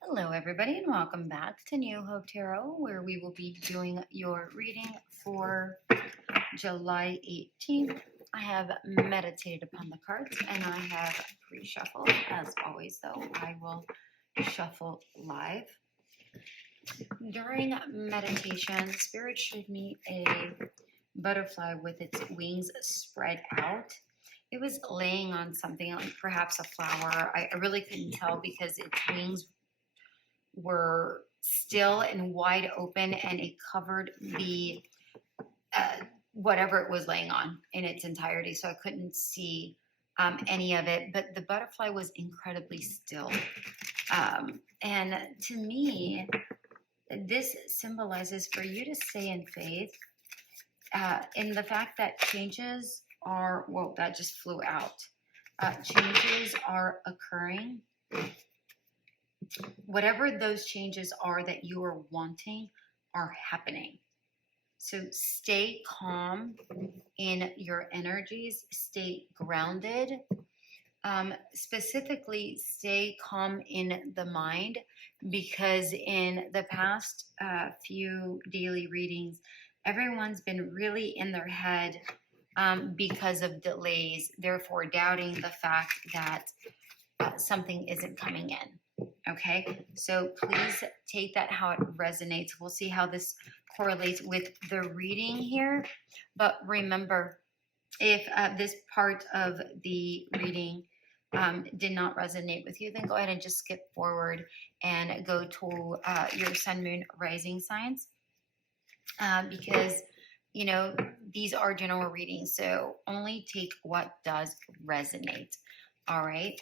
Hello, everybody, and welcome back to New Hope Tarot, where we will be doing your reading for July 18th. I have meditated upon the cards and I have pre-shuffled. As always, though, I will shuffle live. During meditation, Spirit showed me a butterfly with its wings spread out. It was laying on something like perhaps a flower. I really couldn't tell because its wings were still and wide open, and it covered the whatever it was laying on in its entirety, so I couldn't see any of it, but the butterfly was incredibly still. And to me, this symbolizes for you to stay in faith in the fact that changes are, well, that just flew out. Changes are occurring. Whatever those changes are that you are wanting are happening. So stay calm in your energies, stay grounded. Specifically, stay calm in the mind, because in the past few daily readings, everyone's been really in their head because of delays, therefore doubting the fact that something isn't coming in. Okay, so please take that how it resonates. We'll see how this correlates with the reading here. But remember, if this part of the reading did not resonate with you, then go ahead and just skip forward and go to your sun, moon, rising signs, because you know these are general readings, so only take what does resonate. All right.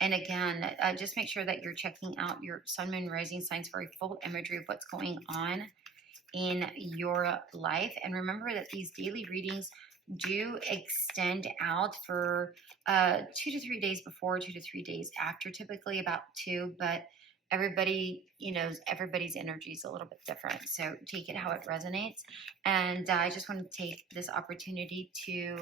And again, just make sure that you're checking out your sun, moon, rising signs for a full imagery of what's going on in your life. And remember that these daily readings do extend out for 2 to 3 days before, 2 to 3 days after, typically about 2, but everybody, everybody's energy is a little bit different. So take it how it resonates. And I just want to take this opportunity to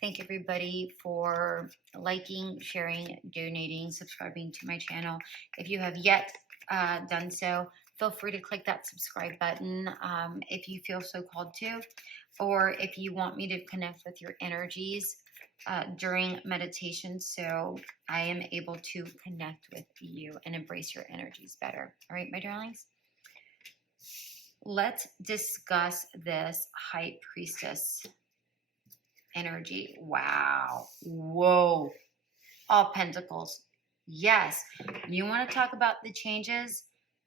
thank everybody for liking, sharing, donating, subscribing to my channel. If you have yet done so, feel free to click that subscribe button if you feel so called to, or if you want me to connect with your energies during meditation, so I am able to connect with you and embrace your energies better. All right, my darlings? Let's discuss this High Priestess energy. Wow. Whoa. All Pentacles. Yes. You want to talk about the changes?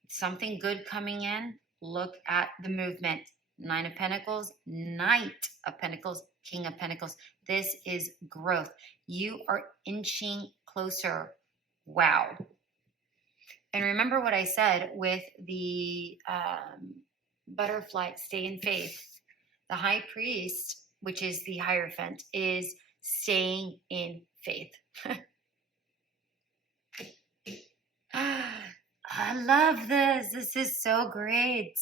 Something good coming in? Look at the movement. 9 of Pentacles, Knight of Pentacles, King of Pentacles. This is growth. You are inching closer. Wow. And remember what I said with the butterfly, stay in faith. The High Priest, which is the Hierophant, is staying in faith. I love this. This is so great.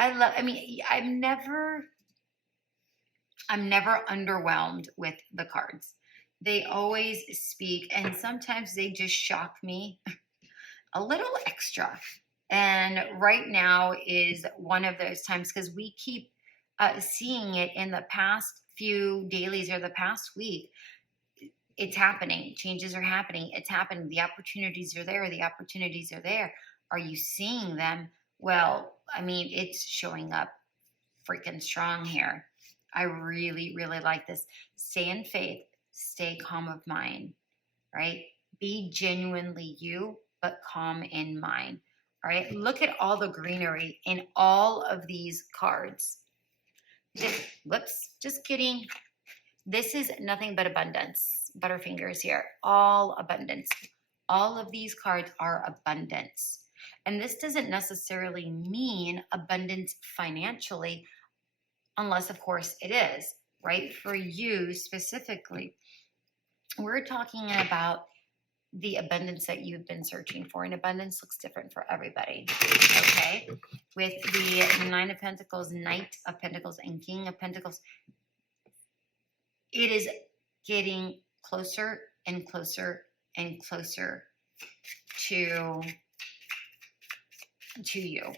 I'm never underwhelmed with the cards. They always speak, and sometimes they just shock me a little extra. And right now is one of those times, because we keep seeing it in the past few dailies or the past week. It's happening. Changes are happening. It's happening. The opportunities are there. The opportunities are there. Are you seeing them? Well, it's showing up freaking strong here. I really, really like this. Stay in faith. Stay calm of mind, right? Be genuinely you, but calm in mind, all right? Look at all the greenery in all of these cards. Just kidding. This is nothing but abundance. Butterfingers here. All abundance. All of these cards are abundance. And this doesn't necessarily mean abundance financially, unless, of course, it is, right? For you specifically, we're talking about the abundance that you've been searching for, and abundance looks different for everybody, okay? With the 9 of Pentacles, Knight of Pentacles, and King of Pentacles, it is getting closer and closer and closer to you.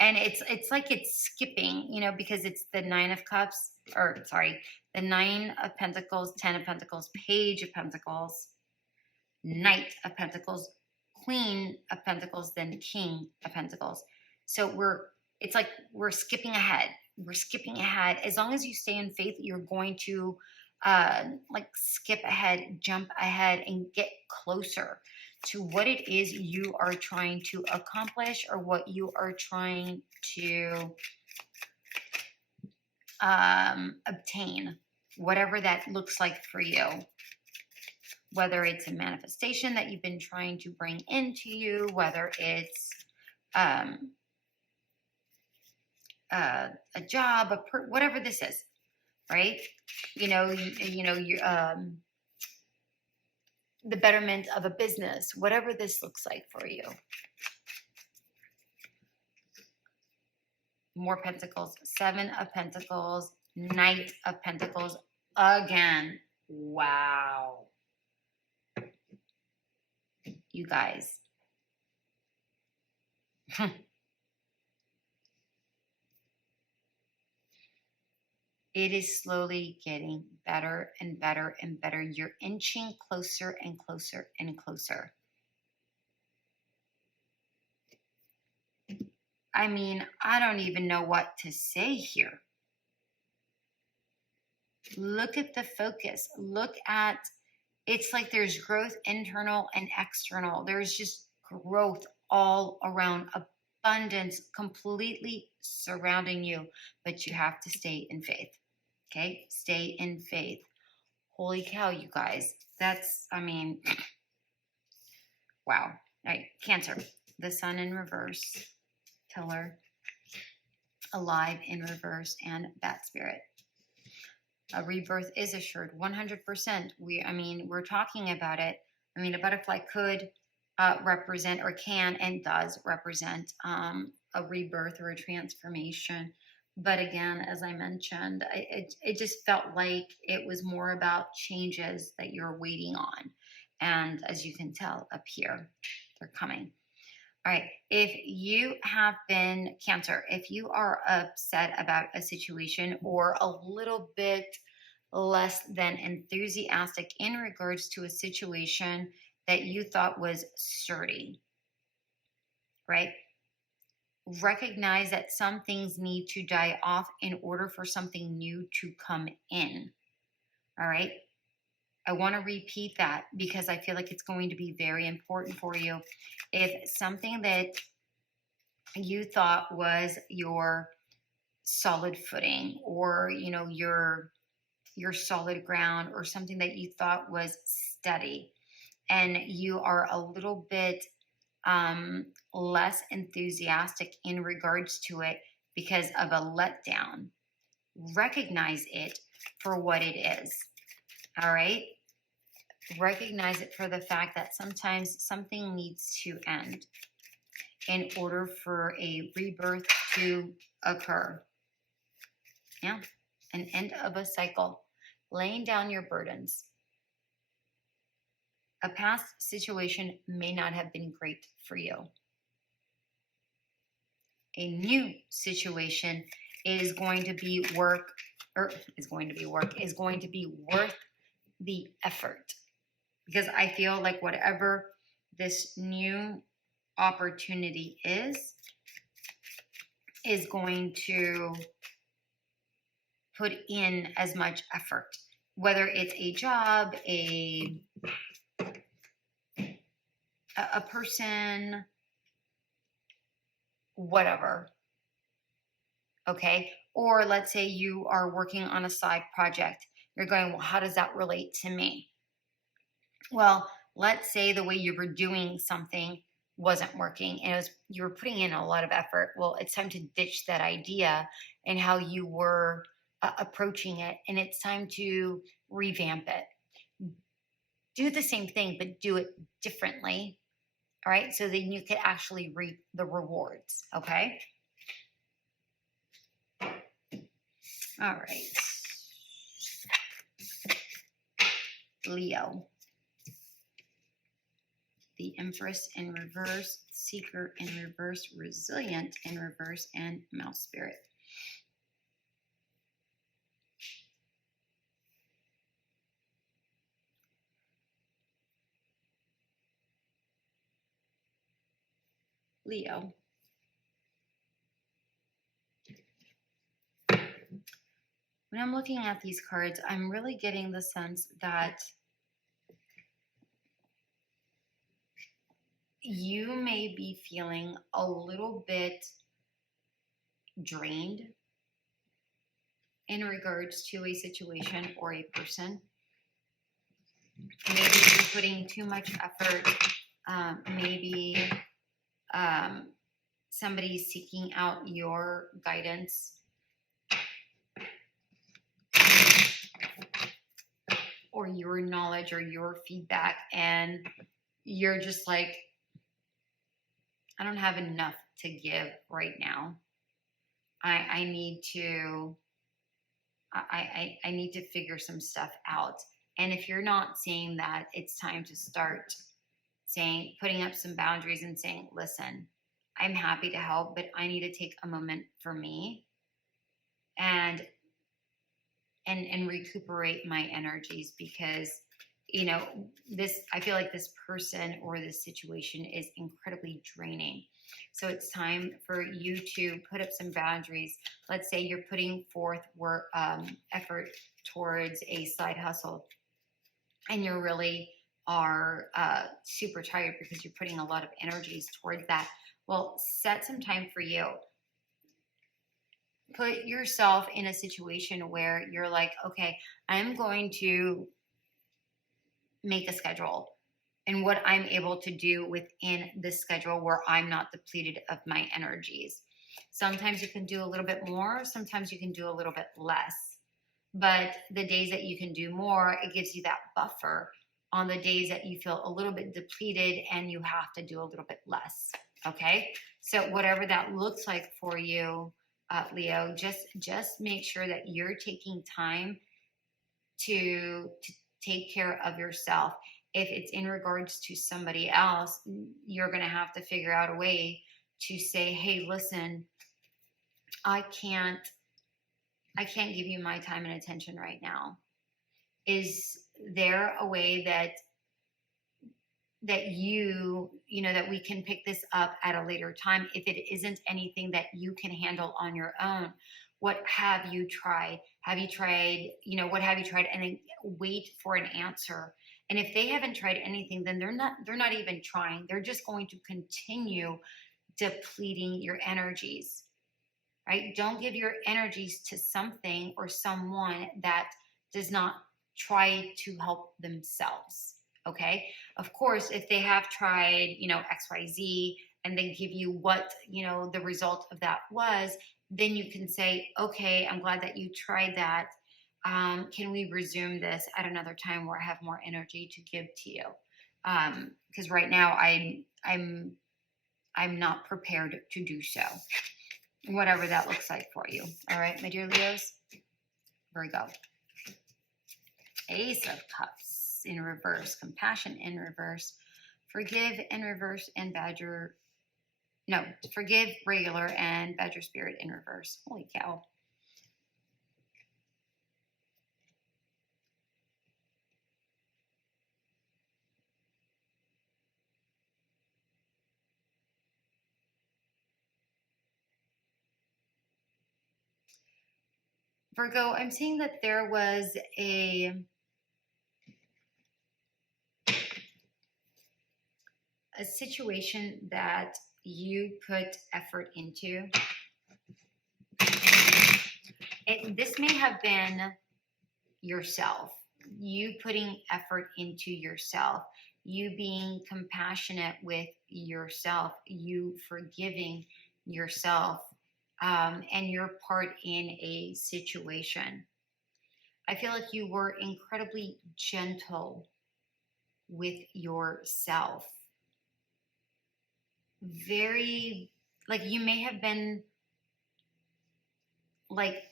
And it's like it's skipping, you know, because it's the Nine of Cups, or sorry, the Nine of Pentacles, Ten of Pentacles, Page of Pentacles, Knight of Pentacles, Queen of Pentacles, then King of Pentacles. So it's like we're skipping ahead. We're skipping ahead. As long as you stay in faith, you're going to like skip ahead, jump ahead, and get closer to what it is you are trying to accomplish, or what you are trying to obtain, whatever that looks like for you. Whether it's a manifestation that you've been trying to bring into you, whether it's a job, whatever this is, right? You know, the betterment of a business, whatever this looks like for you. More Pentacles, Seven of Pentacles, Knight of Pentacles again. Wow. You guys. It is slowly getting better and better and better. You're inching closer and closer and closer. I mean, I don't even know what to say here. Look at the focus. Look at, it's like there's growth internal and external. There's just growth all around, abundance completely surrounding you, but you have to stay in faith. Okay, stay in faith. Holy cow, you guys. That's, I mean, wow. All right, Cancer. The Sun in reverse, Pillar, Alive in reverse, and Bat Spirit. A rebirth is assured, 100%. We're talking about it. I mean, a butterfly could represent, or can and does represent, a rebirth or a transformation. But again, as I mentioned, it just felt like it was more about changes that you're waiting on. And as you can tell up here, they're coming. All right. If you have been, Cancer, if you are upset about a situation, or a little bit less than enthusiastic in regards to a situation that you thought was sturdy, right? Recognize that some things need to die off in order for something new to come in. All right. I want to repeat that because I feel like it's going to be very important for you. If something that you thought was your solid footing, or, you know, your solid ground, or something that you thought was steady, and you are a little bit less enthusiastic in regards to it because of a letdown, recognize it for what it is. All right. Recognize it for the fact that sometimes something needs to end in order for a rebirth to occur. Yeah. An end of a cycle. Laying down your burdens. A past situation may not have been great for you. A new situation is going to be worth the effort. Because I feel like whatever this new opportunity is going to put in as much effort. Whether it's a job, a person, whatever. Okay. Or let's say you are working on a side project. You're going, well, how does that relate to me? Well, let's say the way you were doing something wasn't working, and you were putting in a lot of effort. Well, it's time to ditch that idea and how you were approaching it, and it's time to revamp it. Do the same thing, but do it differently. All right, so then you can actually reap the rewards. Okay. All right. Leo. the Empress in reverse, Seeker in reverse, Resilient in reverse, and Mouse Spirit. Leo. When I'm looking at these cards, I'm really getting the sense that you may be feeling a little bit drained in regards to a situation or a person. Maybe you're putting too much effort. Maybe somebody's seeking out your guidance. Or your knowledge or your feedback, and you're just like, I don't have enough to give right now. I need to figure some stuff out. And if you're not seeing that, it's time to start putting up some boundaries and saying, listen, I'm happy to help, but I need to take a moment for me and recuperate my energies, because I feel like this person or this situation is incredibly draining. So it's time for you to put up some boundaries. Let's say you're putting forth effort towards a side hustle, and you really are super tired because you're putting a lot of energies towards that. Well, set some time for you. Put yourself in a situation where you're like, okay, I'm going to make a schedule and what I'm able to do within this schedule where I'm not depleted of my energies. Sometimes you can do a little bit more. Sometimes you can do a little bit less. But the days that you can do more, it gives you that buffer on the days that you feel a little bit depleted and you have to do a little bit less. Okay? So whatever that looks like for you, Leo, just make sure that you're taking time to take care of yourself. If it's in regards to somebody else, you're going to have to figure out a way to say, hey, listen, I can't give you my time and attention right now. Is there a way that that we can pick this up at a later time if it isn't anything that you can handle on your own? What have you tried? Have you tried, what have you tried? And then wait for an answer. And if they haven't tried anything, then they're not even trying. They're just going to continue depleting your energies, right? Don't give your energies to something or someone that does not try to help themselves. Okay. Of course, if they have tried, XYZ, and they give you what, the result of that was, then you can say, okay, I'm glad that you tried that. Can we resume this at another time where I have more energy to give to you? Because right now I'm not prepared to do so. Whatever that looks like for you. All right, my dear Leos. Virgo. Ace of Cups in reverse, Compassion in reverse, Forgive in reverse, and Forgive regular and Badger Spirit in reverse. Holy cow. Virgo, I'm seeing that there was a situation that you put effort into. This may have been yourself, you putting effort into yourself, you being compassionate with yourself, you forgiving yourself, and your part in a situation. I feel like you were incredibly gentle with yourself. Very, like, you may have been like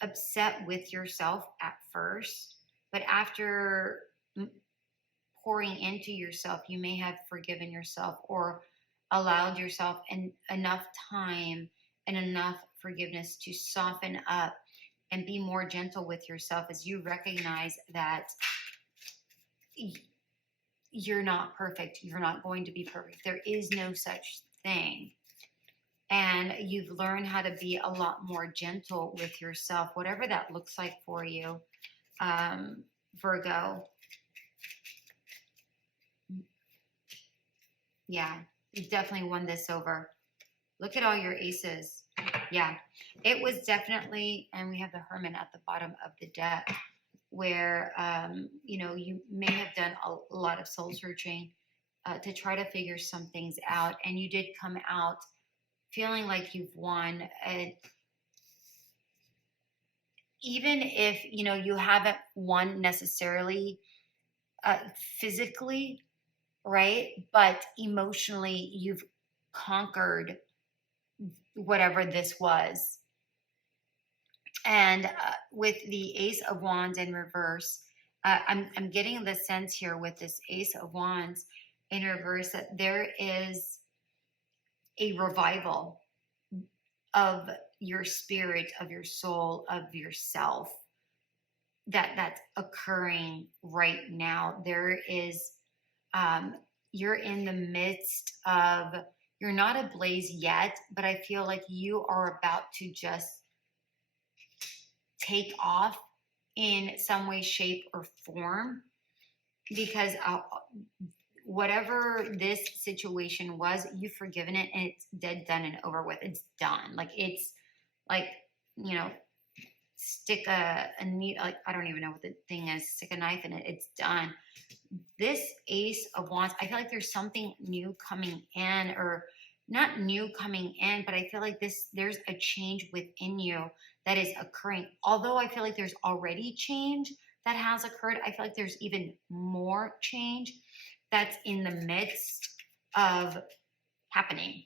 upset with yourself at first, but after pouring into yourself, you may have forgiven yourself or allowed yourself enough time and enough forgiveness to soften up and be more gentle with yourself as you recognize that you're not perfect. You're not going to be perfect. There is no such thing. And you've learned how to be a lot more gentle with yourself, whatever that looks like for you, Virgo. Yeah, you definitely won this over. Look at all your aces. Yeah, it was definitely, and we have the Hermit at the bottom of the deck, where, you know, you may have done a lot of soul searching to try to figure some things out. And you did come out feeling like you've won. Even if, you know, you haven't won necessarily physically, right? But emotionally, you've conquered whatever this was. And with the Ace of Wands in reverse, I'm getting the sense here with this Ace of Wands in reverse that there is a revival of your spirit, of your soul, of yourself that's occurring right now. There is, you're in the midst of, you're not ablaze yet, but I feel like you are about to just take off in some way, shape, or form, because whatever this situation was, you've forgiven it and it's dead, done, and over with. It's done. Like, it's like, you know, stick a needle, like, I don't even know what the thing is, stick a knife in it. It's done. This Ace of Wands, I feel like there's something new coming in, or not new coming in, but I feel like there's a change within you that is occurring. Although I feel like there's already change that has occurred, I feel like there's even more change that's in the midst of happening.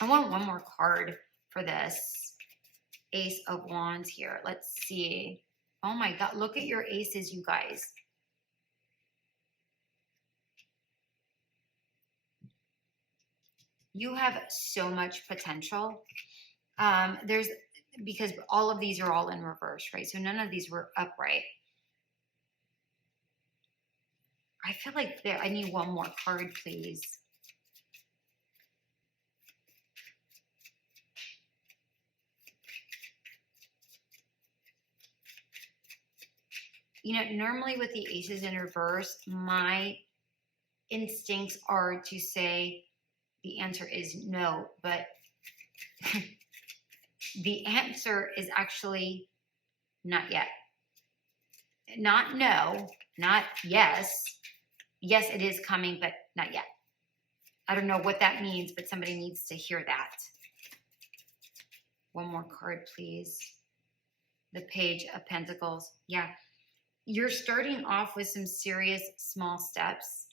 I want one more card for this Ace of Wands here. Let's see. Oh my God, look at your aces, you guys. You have so much potential. Because all of these are all in reverse, right? So none of these were upright. I feel like I need one more card, please. You know, normally with the aces in reverse, my instincts are to say the answer is no, but the answer is actually not yet. Not no, not yes. Yes, it is coming, but not yet. I don't know what that means, but somebody needs to hear that. One more card, please. The Page of Pentacles. Yeah. You're starting off with some serious small steps.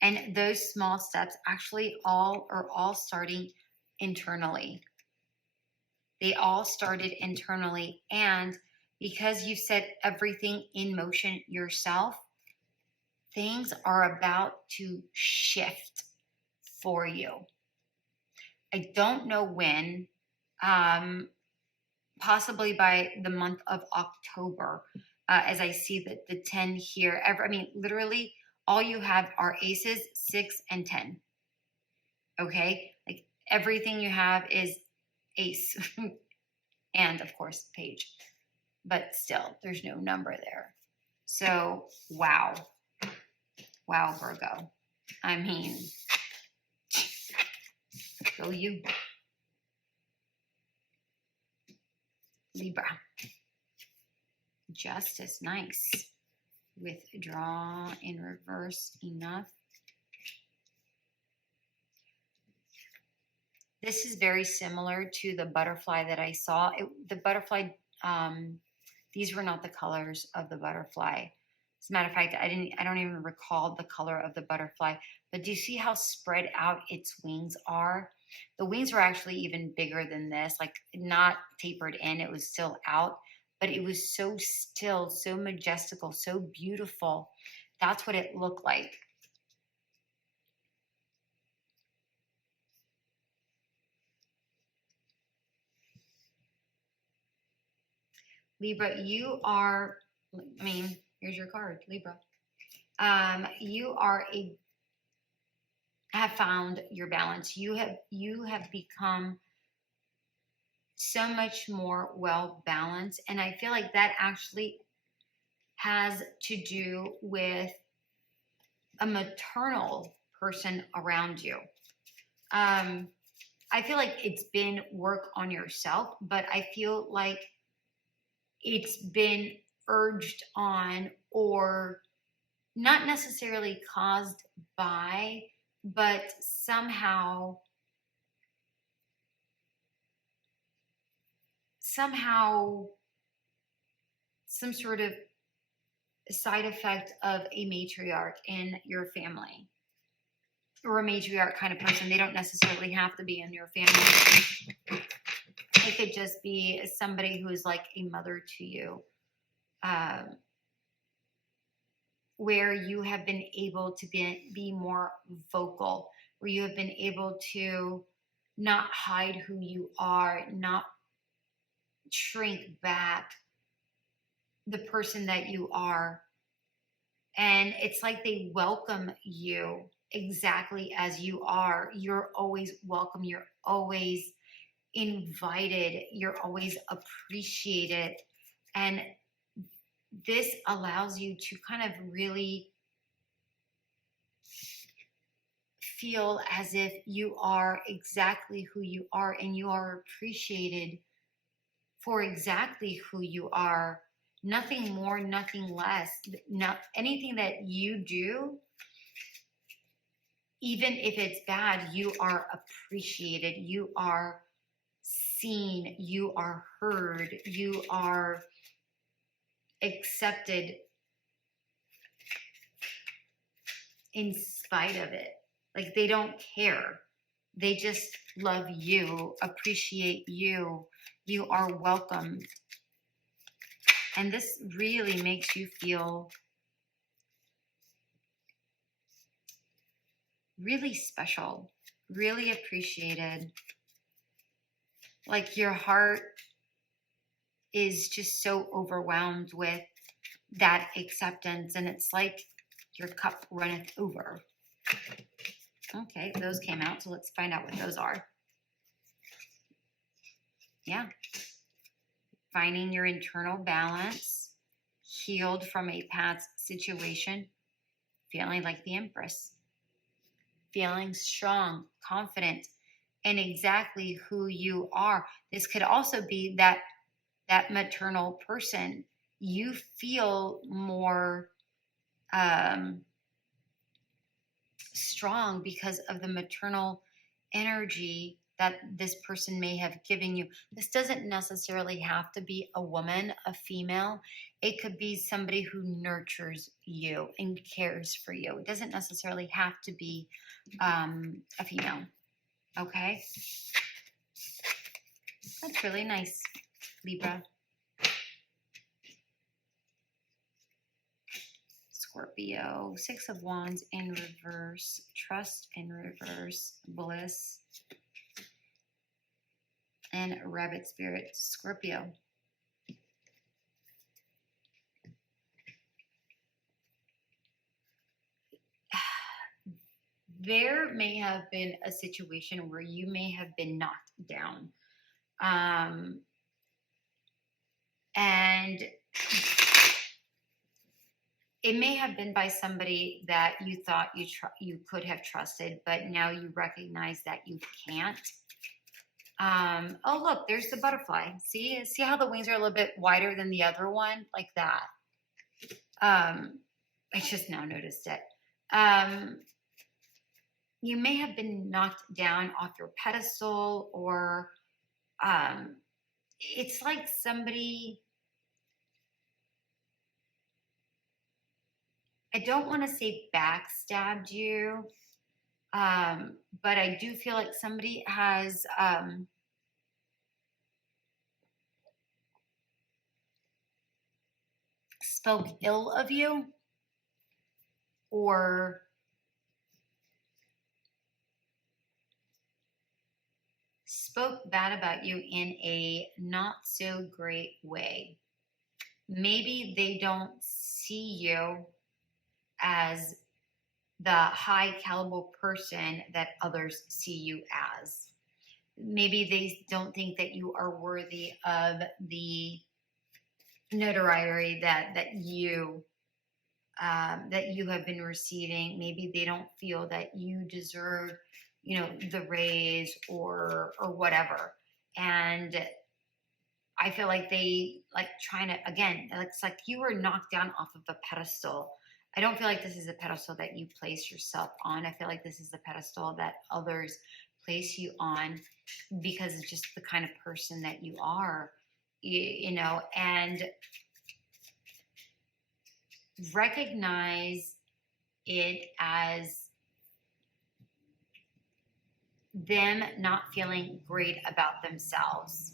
And those small steps actually are all starting internally. They all started internally. And because you set everything in motion yourself, things are about to shift for you. I don't know when, possibly by the month of October, as I see that the 10 here. I mean, literally, all you have are aces, 6, and 10. Okay? Like, everything you have is ace. And, of course, page. But still, there's no number there. So, wow. Wow, Virgo. I mean, go you. Libra. Justice, nice. Withdraw in reverse, enough. This is very similar to the butterfly that I saw. The butterfly, these were not the colors of the butterfly. As a matter of fact, I don't even recall the color of the butterfly. But do you see how spread out its wings are? The wings were actually even bigger than this, like not tapered in. It was still out, but it was so still, so majestical, so beautiful. That's what it looked like. Libra, you are, I mean, here's your card, Libra. You have found your balance. You have become so much more well balanced, and I feel like that actually has to do with a maternal person around you. I feel like it's been work on yourself, but I feel like it's been urged on, or not necessarily caused by, but somehow some sort of side effect of a matriarch in your family, or a matriarch kind of person. They don't necessarily have to be in your family. It could just be somebody who's like a mother to you, where you have been able to be more vocal, where you have been able to not hide who you are, not shrink back the person that you are. And it's like they welcome you exactly as you are. You're always welcome. You're always invited. You're always appreciated. And this allows you to kind of really feel as if you are exactly who you are, and you are appreciated for exactly who you are. Nothing more, nothing less. Not anything that you do, even if it's bad, you are appreciated. You are seen. You are heard. You are accepted in spite of it. Like, they don't care. They just love you, appreciate you. You are welcome. And this really makes you feel really special, really appreciated. Like, your heart is just so overwhelmed with that acceptance, and it's like your cup runneth over. Okay, those came out, so let's find out what those are. Yeah. Finding your internal balance, healed from a past situation, feeling like the Empress, feeling strong, confident in exactly who you are. This could also be that maternal person. You feel more strong because of the maternal energy that this person may have given you. This doesn't necessarily have to be a woman, a female. It could be somebody who nurtures you and cares for you. It doesn't necessarily have to be a female. Okay? That's really nice, Libra. Scorpio, Six of Wands in reverse, Trust in reverse, Bliss, and Rabbit Spirit, Scorpio. There may have been a situation where you may have been knocked down. And it may have been by somebody that you thought you could have trusted, but now you recognize that you can't. Oh, look, there's the butterfly. See how the wings are a little bit wider than the other one? Like that. I just now noticed it. You may have been knocked down off your pedestal, or it's like somebody, I don't want to say backstabbed you, but I do feel like somebody has spoke ill of you or spoke bad about you in a not so great way. Maybe they don't see you as the high caliber person that others see you as. Maybe they don't think that you are worthy of the notoriety that you have been receiving. Maybe they don't feel that you deserve, the raise or whatever. And I feel like they like trying to, again, it's like you were knocked down off of a pedestal. I don't feel like this is a pedestal that you place yourself on. I feel like this is a pedestal that others place you on because it's just the kind of person that you are, and recognize it as them not feeling great about themselves.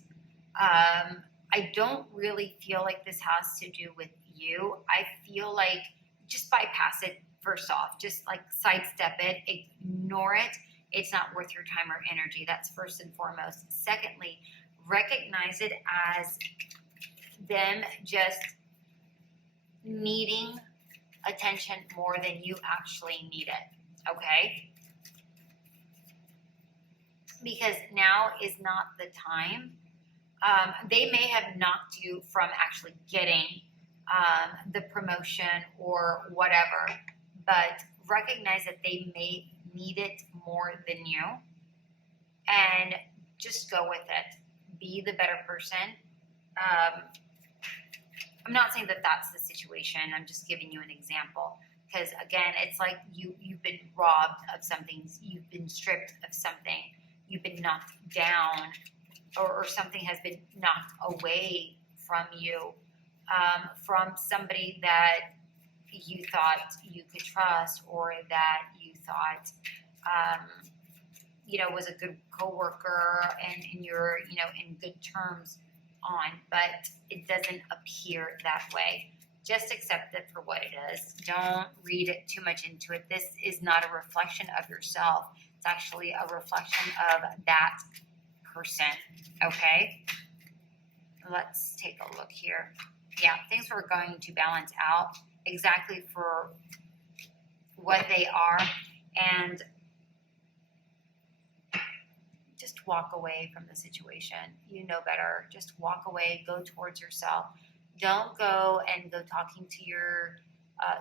I don't really feel like this has to do with you. I feel like just bypass it first off. Just like sidestep it, ignore it. It's not worth your time or energy. That's first and foremost. Secondly, recognize it as them just needing attention more than you actually need it, okay? Because now is not the time. They may have knocked you from actually getting the promotion or whatever, but recognize that they may need it more than you and just go with it. Be the better person. I'm not saying that that's the situation. I'm just giving you an example because, again, it's like you've been robbed of something. You've been stripped of something. You've been knocked down or something has been knocked away from you, from somebody that you thought you could trust or that you thought, was a good coworker and you're, in good terms on, but it doesn't appear that way. Just accept it for what it is. Don't read it too much into it. This is not a reflection of yourself. It's actually a reflection of that person, okay? Let's take a look here. Yeah, things are going to balance out exactly for what they are, and just walk away from the situation. You know better. Just walk away. Go towards yourself. Don't go and go talking to your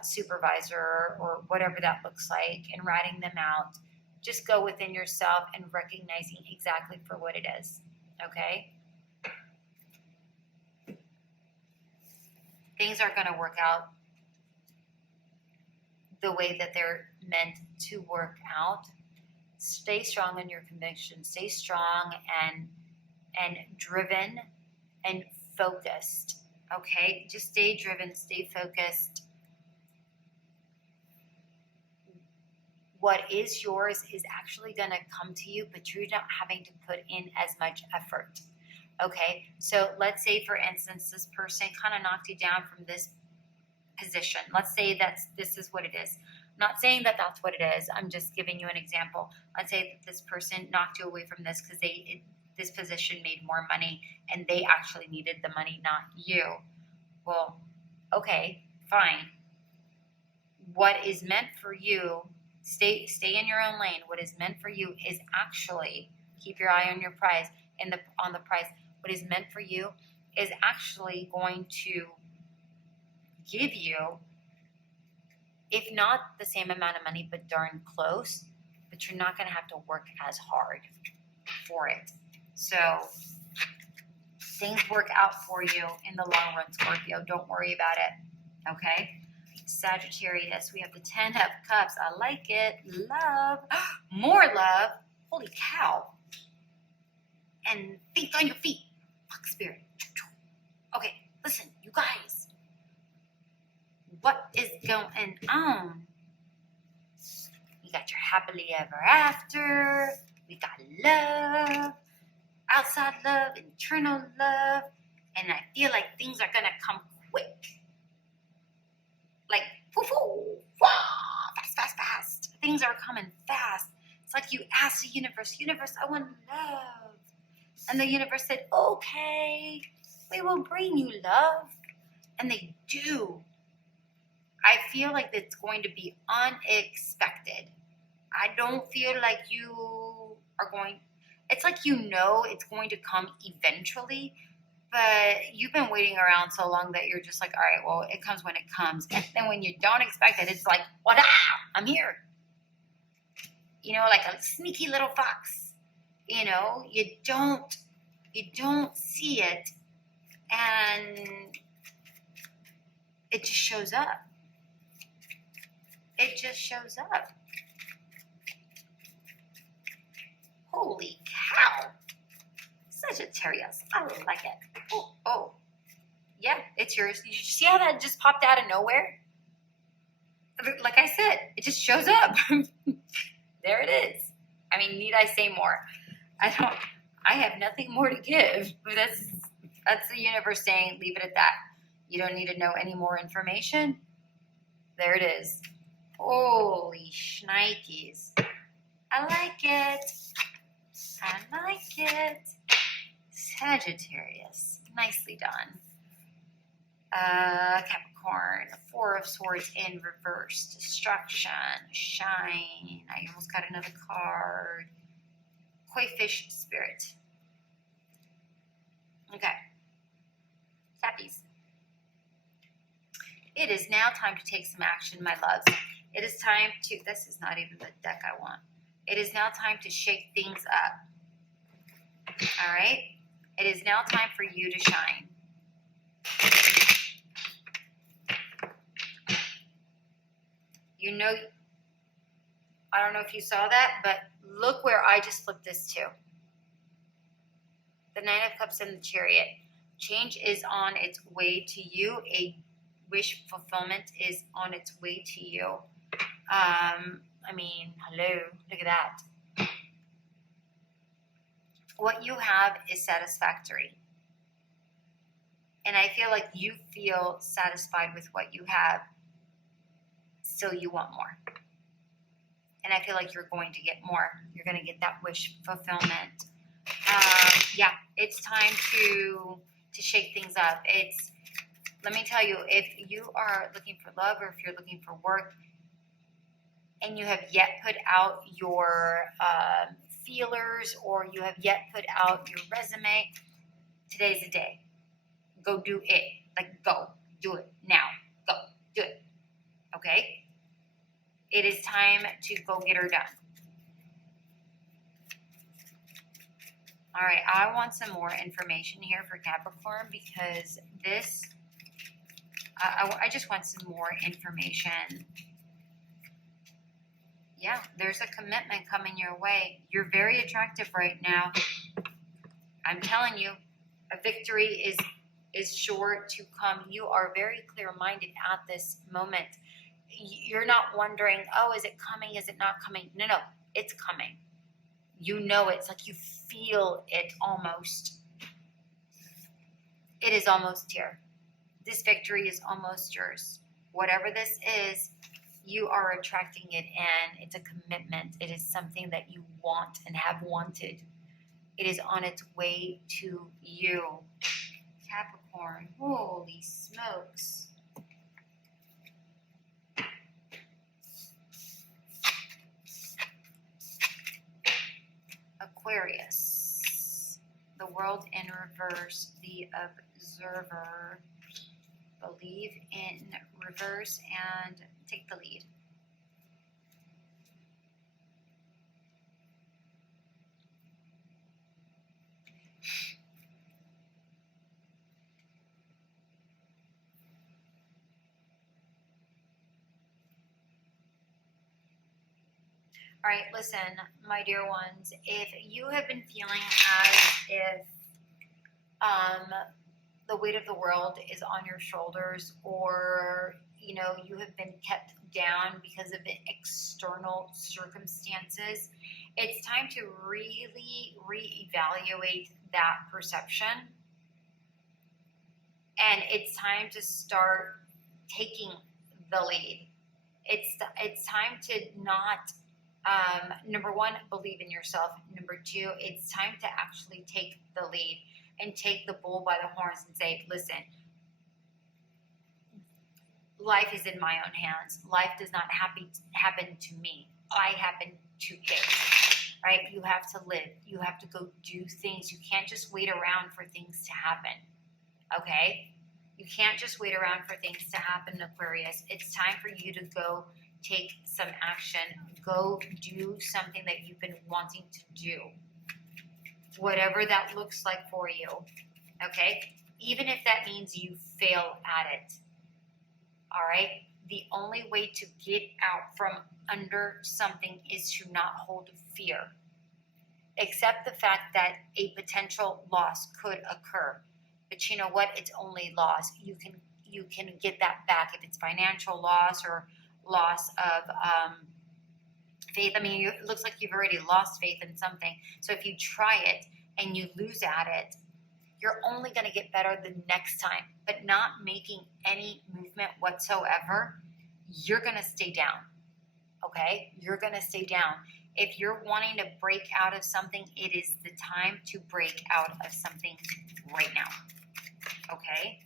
supervisor or whatever that looks like and ratting them out. Just go within yourself and recognizing exactly for what it is, okay? Things are going to work out the way that they're meant to work out. Stay strong in your conviction. Stay strong and driven and focused, okay? Just stay driven, stay focused. What is yours is actually going to come to you, but you're not having to put in as much effort, okay? So let's say, for instance, this person kind of knocked you down from this position. Let's say this is what it is. I'm not saying that that's what it is. I'm just giving you an example. Let's say that this person knocked you away from this because this position made more money and they actually needed the money, not you. Well, okay, fine. What is meant for you, stay in your own lane. What is meant for you is actually, keep your eye on your prize, on the prize. What is meant for you is actually going to give you, if not the same amount of money, but darn close, but you're not going to have to work as hard for it. So things work out for you in the long run, Scorpio. Don't worry about it, okay? Sagittarius, we have the 10 of Cups. I like it. Love. More love. Holy cow. And think on your feet. Fuck, spirit. Okay, listen, you guys. What is going on? You got your happily ever after. We got love. Outside love. Internal love. And I feel like things are going to come quick. Fast, fast, fast. Things are coming fast. It's like you asked the universe, I want love. And the universe said, okay, we will bring you love. And they do. I feel like it's going to be unexpected. I don't feel like you are going, it's like it's going to come eventually, but you've been waiting around so long that you're just like, all right, well, it comes when it comes. And then when you don't expect it, it's like, what? I'm here. Like a sneaky little fox. You don't see it, and it just shows up. It just shows up. Holy cow. Sagittarius. I like it. Oh. Yeah, it's yours. Did you see how that just popped out of nowhere? Like I said, it just shows up. There it is. I mean, need I say more? I have nothing more to give. That's the universe saying, leave it at that. You don't need to know any more information. There it is. Holy shnikes. I like it. Sagittarius. Nicely done. Capricorn. Four of Swords in reverse. Destruction. Shine. I almost got another card. Koi fish spirit. Okay. Sappies. It is now time to take some action, my loves. It is time to, this is not even the deck I want. It is now time to shake things up. All right? It is now time for you to shine. I don't know if you saw that, but look where I just flipped this to. The Nine of Cups and the Chariot. Change is on its way to you. A wish fulfillment is on its way to you. Hello, look at that. What you have is satisfactory. And I feel like you feel satisfied with what you have. Still, you want more. And I feel like you're going to get more. You're going to get that wish fulfillment. Yeah, it's time to shake things up. Let me tell you, if you are looking for love or if you're looking for work and you have yet put out your feelers or you have yet put out your resume, today's the day. Go do it. Go. Do it now. Go. Do it. Okay? It is time to go get her done. All right, I want some more information here for Capricorn because this, I just want some more information. Yeah, there's a commitment coming your way. You're very attractive right now. I'm telling you, a victory is sure to come. You are very clear-minded at this moment. You're not wondering, oh, is it coming? Is it not coming? No, it's coming. You know it. It's like you feel it almost. It is almost here. This victory is almost yours. Whatever this is, you are attracting it, and it's a commitment. It is something that you want and have wanted. It is on its way to you. Capricorn, holy smokes. Aquarius, the world in reverse, the observer, believe in reverse and take the lead. All right, listen, my dear ones, if you have been feeling as if the weight of the world is on your shoulders, or you have been kept down because of external circumstances, it's time to really reevaluate that perception, and it's time to start taking the lead. It's time to not, number one, believe in yourself. Number two, it's time to actually take the lead and take the bull by the horns and say, listen, life is in my own hands. Life does not happen to me. I happen to it, right? You have to live. You have to go do things. You can't just wait around for things to happen, okay? You can't just wait around for things to happen, Aquarius. It's time for you to go take some action. Go do something that you've been wanting to do. Whatever that looks like for you, okay? Even if that means you fail at it, all right? The only way to get out from under something is to not hold fear. Accept the fact that a potential loss could occur. But you know what? It's only loss. You can get that back if it's financial loss or loss of faith. I mean, it looks like you've already lost faith in something. So if you try it and you lose at it, you're only going to get better the next time. But not making any movement whatsoever, you're going to stay down. Okay? You're going to stay down. If you're wanting to break out of something, it is the time to break out of something right now. Okay?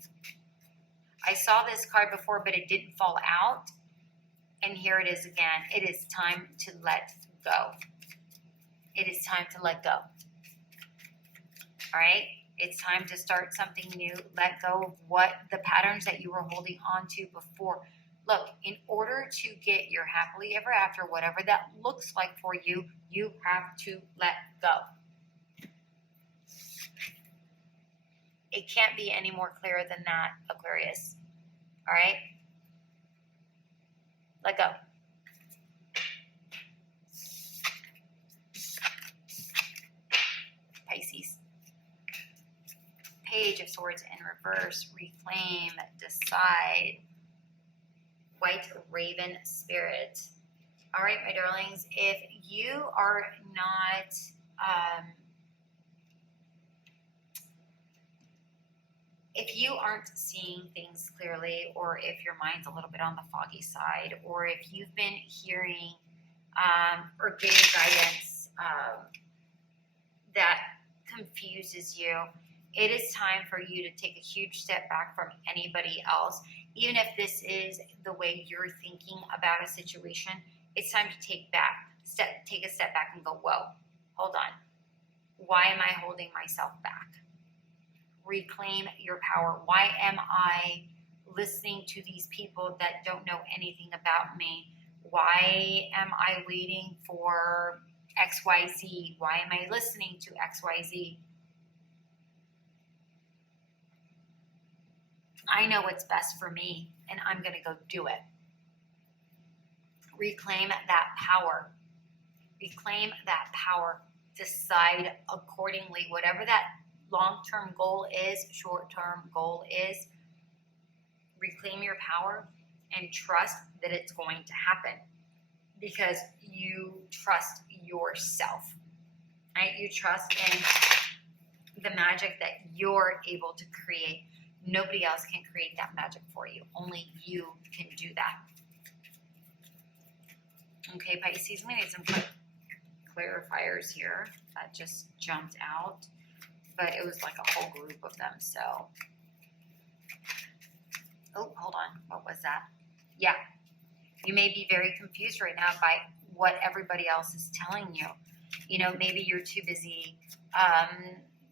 I saw this card before, but it didn't fall out. And here it is again. It is time to let go. It is time to let go. All right? It's time to start something new. Let go of what the patterns that you were holding on to before. Look, in order to get your happily ever after, whatever that looks like for you, you have to let go. It can't be any more clear than that, Aquarius. All right? Let go. Pisces. Page of Swords in reverse. Reclaim. Decide. White Raven Spirit. All right, my darlings, if you are not if you aren't seeing things clearly, or if your mind's a little bit on the foggy side, or if you've been hearing or getting guidance that confuses you, it is time for you to take a huge step back from anybody else. Even if this is the way you're thinking about a situation, it's time to take a step back and go, whoa, hold on. Why am I holding myself back? Reclaim your power. Why am I listening to these people that don't know anything about me? Why am I waiting for XYZ? Why am I listening to XYZ? I know what's best for me, and I'm going to go do it. Reclaim that power. Reclaim that power. Decide accordingly. Whatever that long-term goal is, short-term goal is, reclaim your power and trust that it's going to happen because you trust yourself, right? You trust in the magic that you're able to create. Nobody else can create that magic for you. Only you can do that. Okay, Pisces, we need some clarifiers here. That just jumped out. But it was like a whole group of them, so. Oh, hold on. What was that? Yeah. You may be very confused right now by what everybody else is telling you. You know, maybe you're too busy.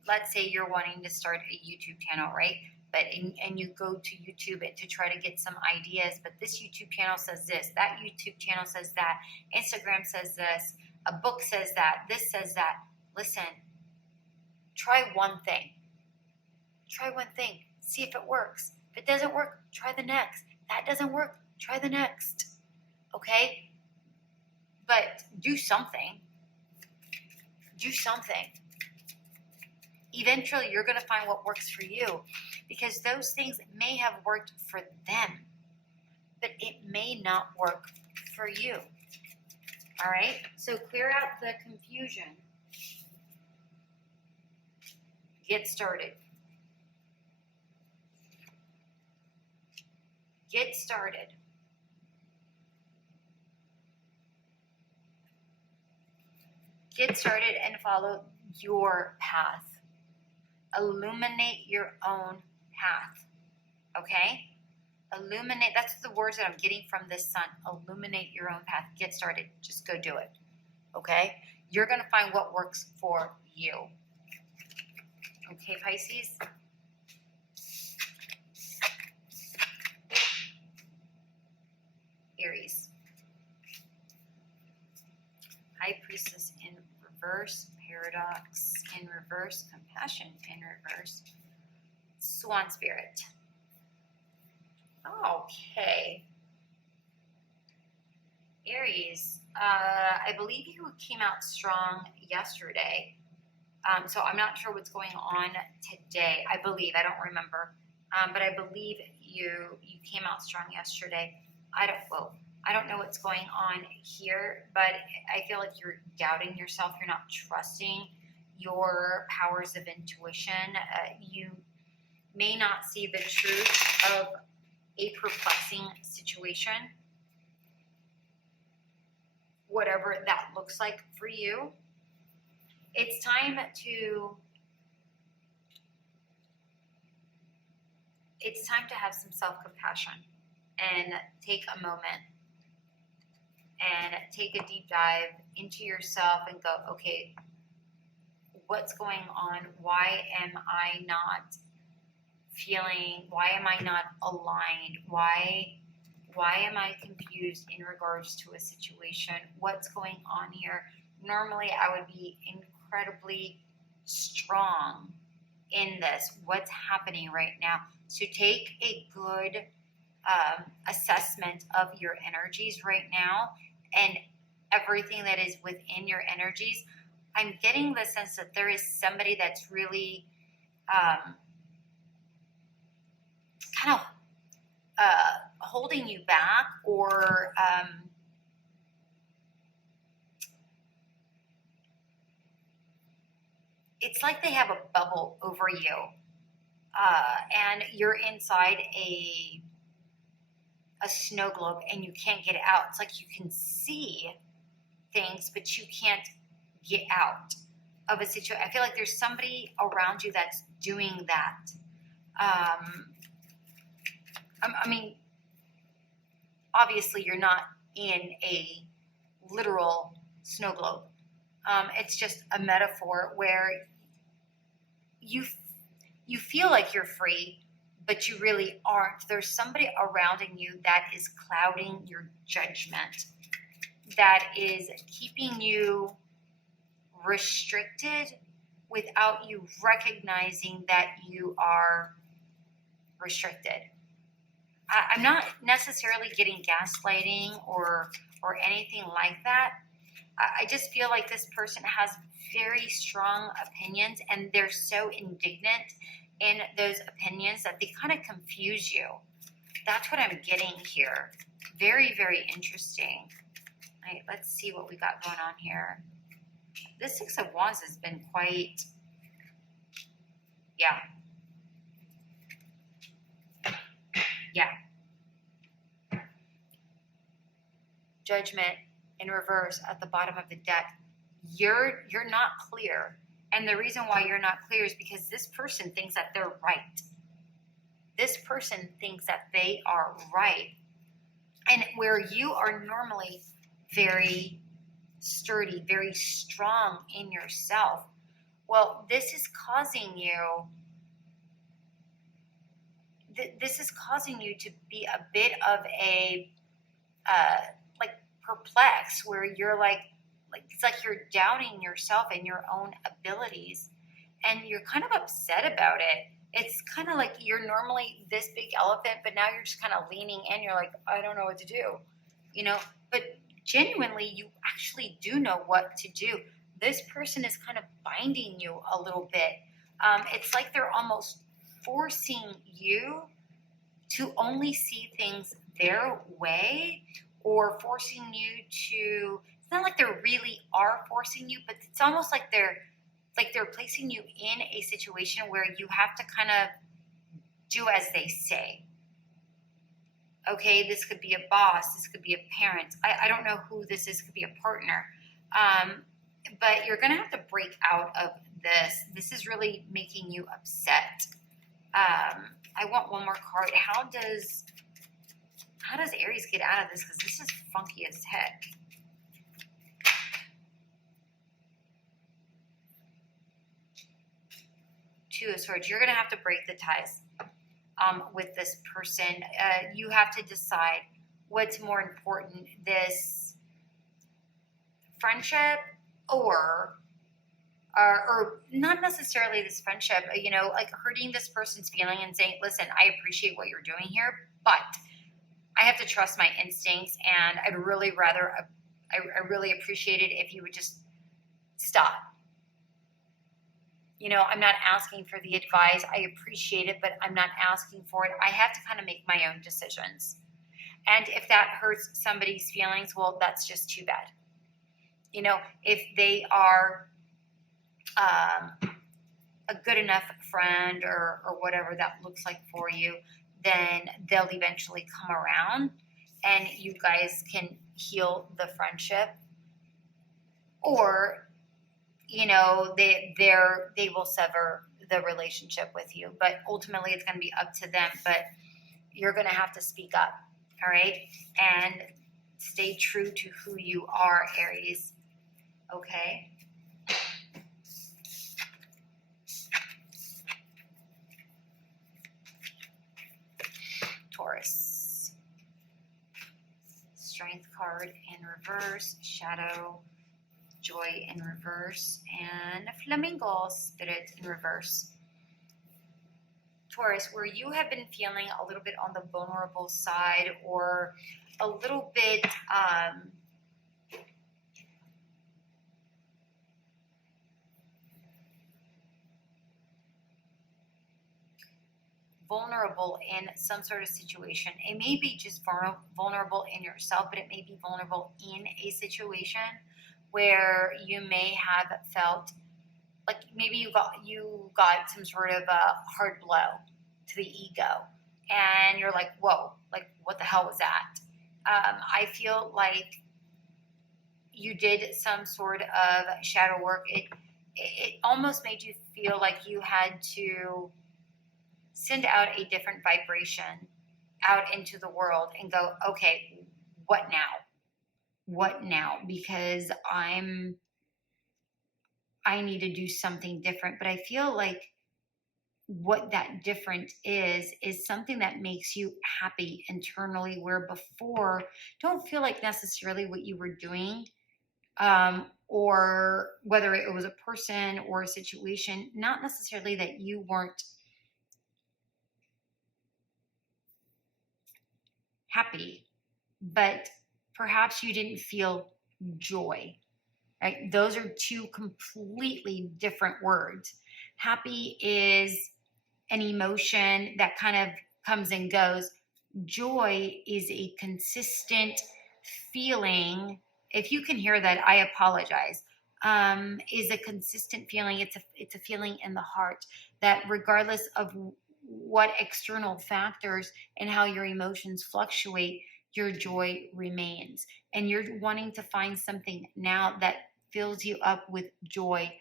Let's say you're wanting to start a YouTube channel, right? And you go to YouTube to try to get some ideas, but this YouTube channel says this, that YouTube channel says that, Instagram says this, a book says that, this says that. Listen, try one thing. Try one thing. See if it works. If it doesn't work, try the next. That doesn't work, try the next. Okay? But do something. Do something. Eventually, you're going to find what works for you because those things may have worked for them, but it may not work for you. All right? So clear out the confusion. Get started. Get started. get started and follow your path. Illuminate your own path. Okay? Illuminate, that's the words that I'm getting from this sun. Illuminate your own path. Get started. Just go do it. Okay? You're going to find what works for you. Okay, Pisces? Aries. High Priestess in reverse. Paradox in reverse. Compassion in reverse. Swan Spirit. Okay. Aries, I believe you came out strong yesterday. So I'm not sure what's going on today. I believe, I don't remember. But I believe you came out strong yesterday. I don't know what's going on here, but I feel like you're doubting yourself. You're not trusting your powers of intuition. You may not see the truth of a perplexing situation, whatever that looks like for you. It's time to have some self-compassion and take a moment and take a deep dive into yourself and go, okay, what's going on? Why am I not aligned? Why am I confused in regards to a situation? What's going on here? Normally, I would be incredibly strong in this. What's happening right now? So take a good assessment of your energies right now and everything that is within your energies. I'm getting the sense that there is somebody that's really kind of holding you back, or it's like they have a bubble over you, and you're inside a snow globe and you can't get out. It's like you can see things, but you can't get out of a situation. I feel like there's somebody around you that's doing that. I mean, obviously you're not in a literal snow globe. It's just a metaphor where you feel like you're free, but you really aren't. There's somebody around you that is clouding your judgment, that is keeping you restricted without you recognizing that you are restricted. I'm not necessarily getting gaslighting or anything like that. I just feel like this person has very strong opinions, and they're so indignant in those opinions that they kind of confuse you. That's what I'm getting here. Very, very interesting. All right, let's see what we got going on here. This Six of Wands has been quite, yeah. Judgment in reverse at the bottom of the deck. You're not clear. And the reason why you're not clear is because this person thinks that they're right. This person thinks that they are right. And where you are normally very sturdy, very strong in yourself, well, this is causing you to be a bit of a perplexed, where you're like it's like you're doubting yourself and your own abilities, and you're kind of upset about it. It's kind of like you're normally this big elephant, but now you're just kind of leaning in. You're like, I don't know what to do, but genuinely you actually do know what to do. This person is kind of binding you a little bit. It's like they're almost forcing you to only see things their way, or forcing you to, it's not like they really are forcing you, but it's almost like they're placing you in a situation where you have to kind of do as they say. Okay, this could be a boss, this could be a parent. I don't know who this is, could be a partner. but you're going to have to break out of this. This is really making you upset. I want one more card. How does Aries get out of this? Because this is funky as heck. Two of Swords. You're going to have to break the ties with this person. You have to decide what's more important, this friendship or not necessarily this friendship, you know, like hurting this person's feeling and saying, listen, I appreciate what you're doing here, but I have to trust my instincts, and I'd really rather, I really appreciate it if you would just stop. You know, I'm not asking for the advice. I appreciate it, but I'm not asking for it. I have to kind of make my own decisions. And if that hurts somebody's feelings, well, that's just too bad. You know, if they are a good enough friend or whatever that looks like for you, then they'll eventually come around and you guys can heal the friendship. Or, you know, they will sever the relationship with you. But ultimately, it's going to be up to them. But you're going to have to speak up, all right? And stay true to who you are, Aries, okay? Taurus. Strength card in reverse, shadow, joy in reverse, and flamingo spirit in reverse. Taurus, where you have been feeling a little bit on the vulnerable side or a little bit vulnerable in some sort of situation. It may be just vulnerable in yourself, but it may be vulnerable in a situation where you may have felt like maybe you got some sort of a hard blow to the ego, and you're like, whoa, like what the hell was that? I feel like you did some sort of shadow work. It almost made you feel like you had to send out a different vibration out into the world and go, okay, what now? What now? Because I need to do something different. But I feel like what that different is something that makes you happy internally, where before don't feel like necessarily what you were doing, or whether it was a person or a situation, not necessarily that you weren't happy, but perhaps you didn't feel joy, right? Those are two completely different words. Happy is an emotion that kind of comes and goes. Joy is a consistent feeling. If you can hear that, I apologize. Is a consistent feeling. It's a feeling in the heart that regardless of what external factors and how your emotions fluctuate, your joy remains. And you're wanting to find something now that fills you up with joy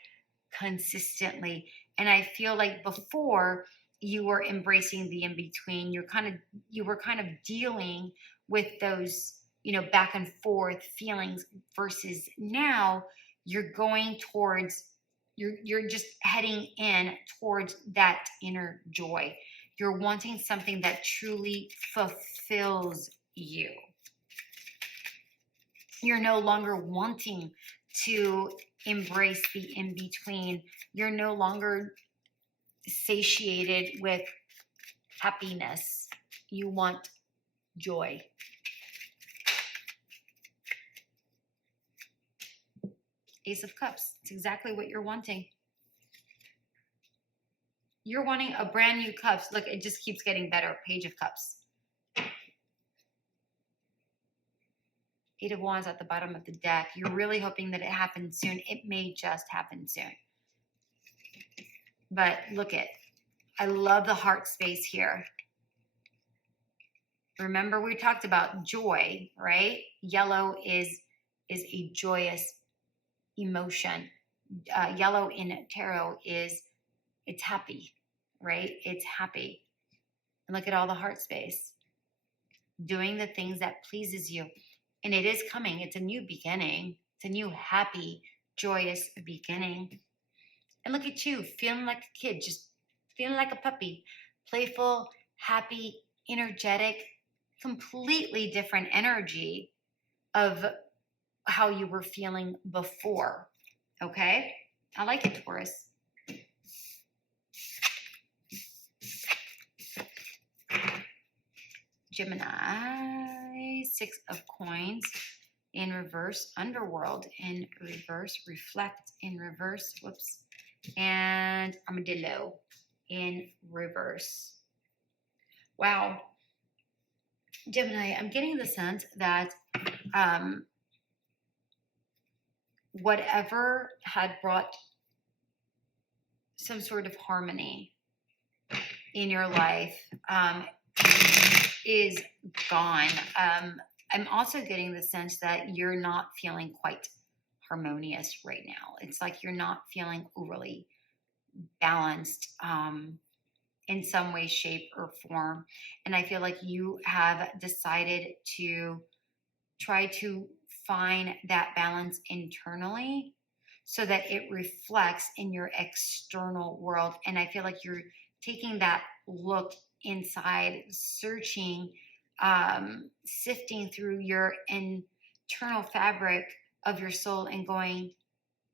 consistently. And I feel like before you were embracing the in-between, you were kind of dealing with those, you know, back and forth feelings, versus now you're going towards, you're just heading in towards that inner joy. You're wanting something that truly fulfills you. You're no longer wanting to embrace the in-between. You're no longer satiated with happiness. You want joy. Ace of Cups. It's exactly what you're wanting. You're wanting a brand new cups. Look, it just keeps getting better. Page of Cups. Eight of Wands at the bottom of the deck. You're really hoping that it happens soon. It may just happen soon. But look at, I love the heart space here. Remember, we talked about joy, right? Yellow is a joyous emotion. Yellow in tarot is, it's happy, right? It's happy. And look at all the heart space. Doing the things that pleases you. And it is coming. It's a new beginning. It's a new happy, joyous beginning. And look at you, feeling like a kid, just feeling like a puppy. Playful, happy, energetic, completely different energy of how you were feeling before. Okay? I like it, Taurus. Gemini, 6 of coins in reverse, underworld in reverse, reflect in reverse, whoops, and armadillo in reverse. Wow. Gemini, I'm getting the sense that whatever had brought some sort of harmony in your life is gone. I'm also getting the sense that you're not feeling quite harmonious right now. It's like you're not feeling overly balanced in some way, shape, or form. And I feel like you have decided to try to find that balance internally so that it reflects in your external world. And I feel like you're taking that look inside, searching, sifting through your internal fabric of your soul and going,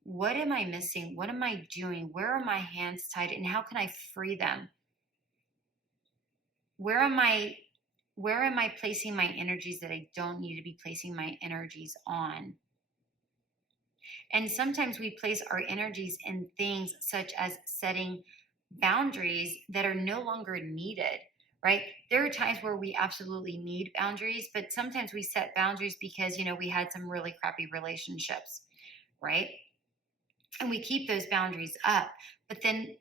what am I missing? What am I doing? Where are my hands tied? And how can I free them? Where am I placing my energies that I don't need to be placing my energies on? And sometimes we place our energies in things such as setting boundaries that are no longer needed, right? There are times where we absolutely need boundaries, but sometimes we set boundaries because, we had some really crappy relationships, right? And we keep those boundaries up, but then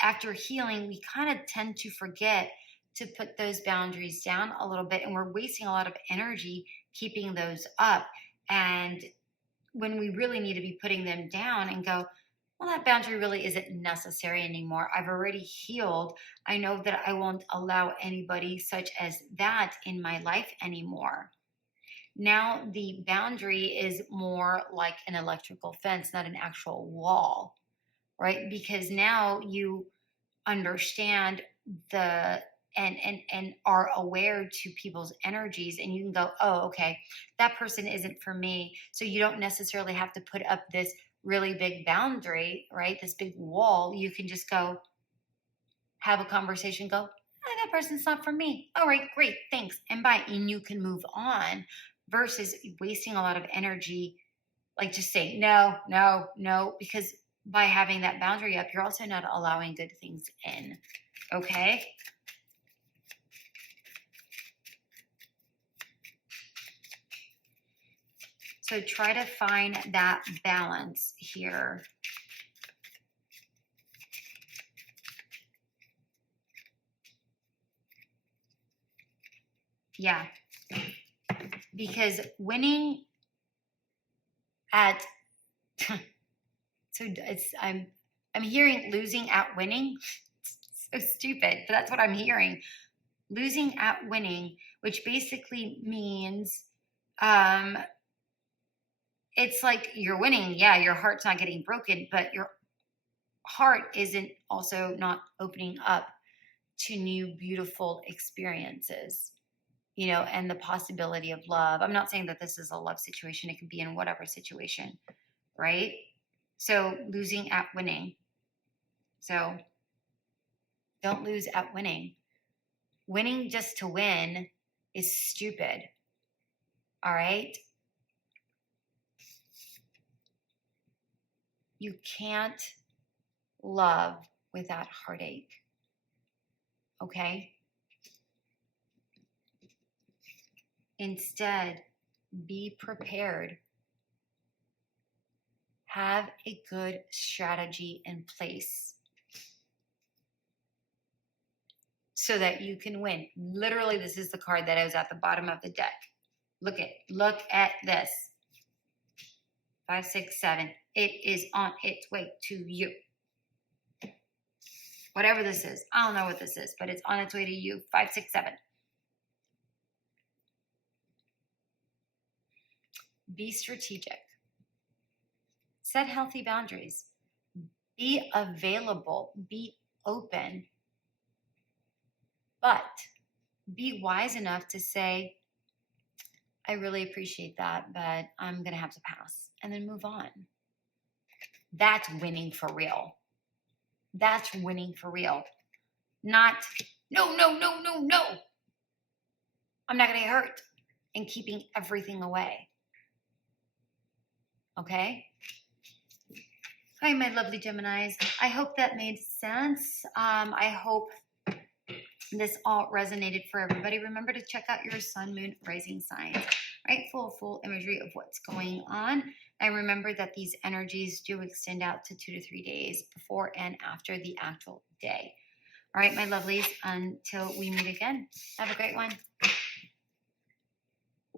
after healing, we kind of tend to forget to put those boundaries down a little bit, and we're wasting a lot of energy keeping those up. And when we really need to be putting them down and go, well, that boundary really isn't necessary anymore. I've already healed. I know that I won't allow anybody such as that in my life anymore. Now the boundary is more like an electrical fence, not an actual wall, right? Because now you understand and are aware to people's energies, and you can go, oh, okay, that person isn't for me. So you don't necessarily have to put up this really big boundary, right? This big wall. You can just go have a conversation, go, oh, that person's not for me. All right, great, thanks, and bye. And you can move on versus wasting a lot of energy, like just say no, because by having that boundary up, you're also not allowing good things in, okay? So try to find that balance here. Yeah. Because winning at I'm hearing losing at winning. It's so stupid, but that's what I'm hearing. Losing at winning, which basically means it's like you're winning. Yeah, your heart's not getting broken, but your heart isn't also not opening up to new beautiful experiences, and the possibility of love. I'm not saying that this is a love situation. It can be in whatever situation, right? So losing at winning. So don't lose at winning. Winning just to win is stupid. All right? You can't love without heartache. Okay? Instead, be prepared. Have a good strategy in place so that you can win. Literally, this is the card that is at the bottom of the deck. Look at this. 5, 6, 7. It is on its way to you. Whatever this is. I don't know what this is, but it's on its way to you. 5, 6, 7. Be strategic. Set healthy boundaries. Be available. Be open. But be wise enough to say, I really appreciate that, but I'm going to have to pass. And then move on. That's winning for real. That's winning for real. Not, no, no, no, no, no. I'm not going to get hurt. And keeping everything away. Okay? Hi, my lovely Geminis. I hope that made sense. I hope this all resonated for everybody. Remember to check out your sun, moon, rising signs, right? Full imagery of what's going on. And remember that these energies do extend out to 2 to 3 days before and after the actual day. All right, my lovelies, until we meet again, have a great one.